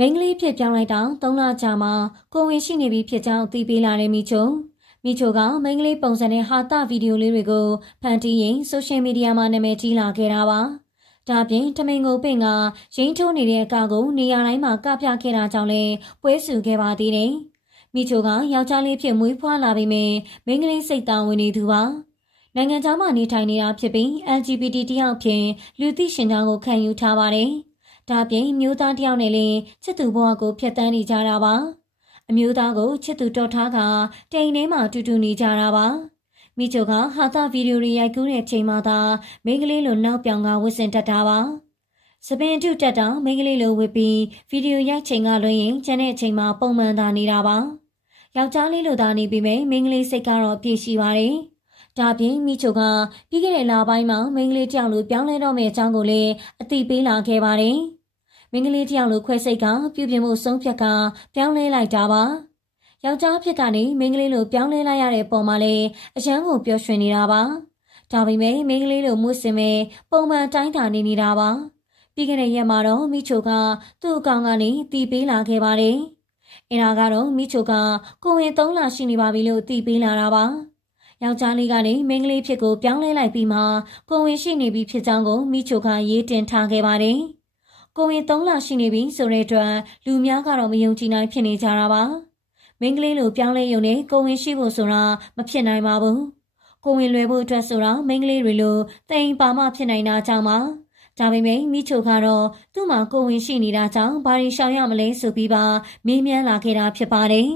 မိန်းကလေးဖြစ်ပြောင်းလိုက်တာ၃လကြာမှကိုဝင်ရှိနေပြီဖြစ်ကြောင်းသိပေးလာတဲ့မိချုံမိချိုကမိန်းကလေးပုံစံနဲ့ဟာတာဗီဒီယိုလေးတွေကိုဖန်တီးရင်ဆိုရှယ်မီဒီယာမှာနာမည်ကြီးလာခဲ့တာပါ။ဒါပြင်ထမိန်ကိုပင့်ကရင်းထိုးနေတဲ့အကကိုနေရာတိုင်းမှာကပြခဲ့တာကြောင့်လဲပွဲစုခဲ့ပါသေးတယ်။မိချိုကယောက်ျားလေးဖြစ်မွေးဖွားလာပြီးမြင်မိန်းကလေးစိတ်သားဝင်နေသူပါ။နိုင်ငံခြားမှာနေထိုင်နေတာဖြစ်ပြီး LGBT တယောက်ဖြင့်လူသိရှင်ကြောင်းကိုခံယူထားပါတယ်။ ဒါပြင်မျိုးသားတယောက်နဲ့လည်းချစ်သူဘဝကိုဖျက်ဆီးနေကြတာပါ။အမျိုးသားကိုချစ်သူတော်ထားကတိမ်ထဲမှာတူတူနေကြတာပါမိချိုကဟာတာဗီဒီယိုတွေရိုက်ကူးတဲ့ချိန်မှာသာမိန်းကလေးလိုနောက်ပြောင်ကဝစ်စင်တက်တာပါစပင်တုတက်တာမိန်းကလေးလိုဝစ်ပြီးဗီဒီယိုရိုက်ချိန်ကလွှင့်ရင်ကျန်တဲ့အချိန်မှာပုံမှန်သာနေတာပါယောက်ျားလေးလိုသာနေပြီးမိန်းကလေးစိတ်ကတော့ပြည့်ရှိပါတယ်ဒါပြင်မိချိုကပြီးခဲ့တဲ့လပိုင်းမှာမိန်းကလေးတယောက်လိုပြောင်းလဲတော့မယ့်အကြောင်းကိုလည်းအသိပေးလာခဲ့ပါတယ်။ မင်းကလေးတယောက်လိုခွဲစိတ်ကပြုပြင်မှုဆုံးဖြတ်ကပြောင်းလဲလိုက်တာပါ။ယောက်ျားဖြစ်ကနေမင်းကလေးလိုပြောင်းလဲလိုက်ရတဲ့ပုံမှာလည်းအရန်ကိုပျော်ရွှင်နေတာပါ။ဒါပေမဲ့မင်းကလေးလိုမှုစင်မဲ့ပုံမှန်တိုင်းတာနေနေတာပါ။ပြီးခဲ့တဲ့ရက်မှာတော့မိချိုကသူ့အကောင်ကနေတီးပေးလာခဲ့ပါတယ်။အဲဒါကတော့မိချိုကကိုဝင်၃လရှိနေပါပြီလို့တီးပေးလာတာပါ။ယောက်ျားလေးကနေမင်းကလေးဖြစ်ကိုပြောင်းလဲလိုက်ပြီးမှကိုဝင်ရှိနေပြီဖြစ်ကြောင်းကိုမိချိုကရေးတင်ထားခဲ့ပါတယ်။ ကိုဝင်3လရှိနေပြီဆိုတဲ့အတွက်လူများကတော့မယုံကြည်နိုင်ဖြစ်နေကြတာပါမင်းကလေးလိုပြောင်းလဲရုံနဲ့ကိုဝင်ရှိဖို့ဆိုတာမဖြစ်နိုင်ပါဘူးကိုဝင်လွယ်ဖို့အတွက်ဆိုတာမင်းကလေးတွေလိုတိမ်ပါမှဖြစ်နိုင်တာကြောင့်ပါဒါပေမဲ့မိချိုကတော့သူ့မှာကိုဝင်ရှိနေတာကြောင့်ဘာရင်ရှောင်ရမလဲဆိုပြီးပါမေးမြန်းလာခဲ့တာဖြစ်ပါတယ်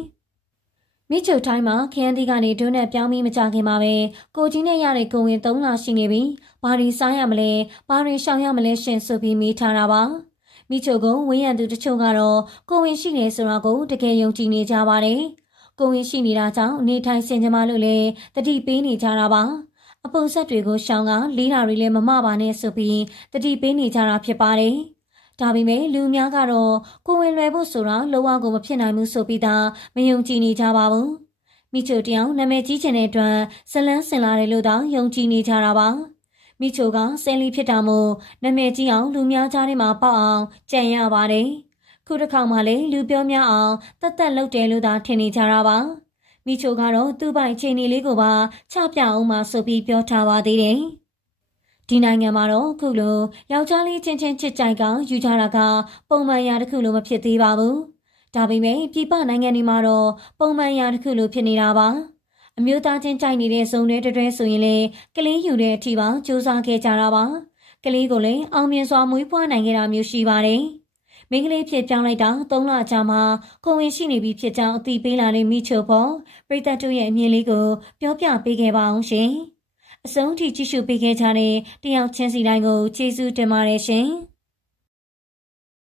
မိချိုတိုင်းမှာခရမ်းသီးကနေဒုနဲ့ပြောင်းပြီးမကြခင်ပါပဲကိုကြီးနဲ့ရတဲ့ကိုဝင်3လရှိနေပြီဘာတွေစားရမလဲဘာတွေရှောင်ရမလဲရှင်ဆိုပြီးမေးထားတာပါ မိချိုကဝင်းရံသူတချို့ကတော့ကိုဝင်ရှိနေဆိုတာကိုတကယ်ယုံကြည်နေကြပါတယ်။ကိုဝင်ရှိနေတာကြောင့်နေထိုင်စင်ကြမလို့လည်းတတိပေးနေကြတာပါ။အပုံဆက်တွေကိုရှောင်းကလေးတာတွေလည်းမမပါနဲ့ဆိုပြီးတတိပေးနေကြတာဖြစ်ပါတယ်။ဒါပေမဲ့လူများကတော့ကိုဝင်လွယ်ဖို့ဆိုတာလောကကိုမဖြစ်နိုင်ဘူးဆိုပြီးသားမယုံကြည်နေကြပါဘူး။မိချိုတယောက်နာမည်ကြီးချင်တဲ့အတွက်ဇလန်းစင်လာတယ်လို့သာယုံကြည်နေကြတာပါ။ မိချိုကဆယ်လီဖြစ်တာမို့နာမည်ကြီးအောင်လူများကြားထဲမှာပေါက်အောင်ကြံရပါတယ်။ခုတစ်ခါမှလည်းလူပြောများအောင်တတ်တက်လုပ်တယ်လို့သာထင်နေကြတာပါ။မိချိုကတော့သူ့ပိုင်ချိန်နေလေးကိုပါချပြအောင်မှဆိုပြီးပြောထားပါသေးတယ်။ဒီနိုင်ငံမှာတော့ခုလိုယောက်ျားလေးချင်းချင်းချစ်ကြိုက်ကယူကြတာကပုံမှန်ရာတစ်ခုလိုမဖြစ်သေးပါဘူး။ဒါပေမဲ့ပြည်ပနိုင်ငံတွေမှာတော့ပုံမှန်ရာတစ်ခုလိုဖြစ်နေတာပါ။ အမျိုးသားချင်းကြိုက်နေတဲ့ဇုံတွေတွဲဆိုရင်လေကလေးယူတဲ့အထိပါစူးစမ်းခဲ့ကြတာပါကလေးကိုလည်းအောင်မြင်စွာမွေးဖွားနိုင်ခဲ့တာမျိုးရှိပါတယ်မင်းကလေးဖြစ်ပြောင်းလိုက်တာ၃လကြာမှကိုဝင်ရှိနေပြီဖြစ်ကြောင်းအသိပေးလာတဲ့မိချိုပေါ်ပြည်သက်တို့ရဲ့အမြင်လေးကိုပြောပြပေးခဲ့ပါအောင်ရှင်အဆုံးထိကြည့်ရှုပေးခဲ့ကြတဲ့တယောက်ချင်းစီတိုင်းကိုကျေးဇူးတင်ပါတယ်ရှင်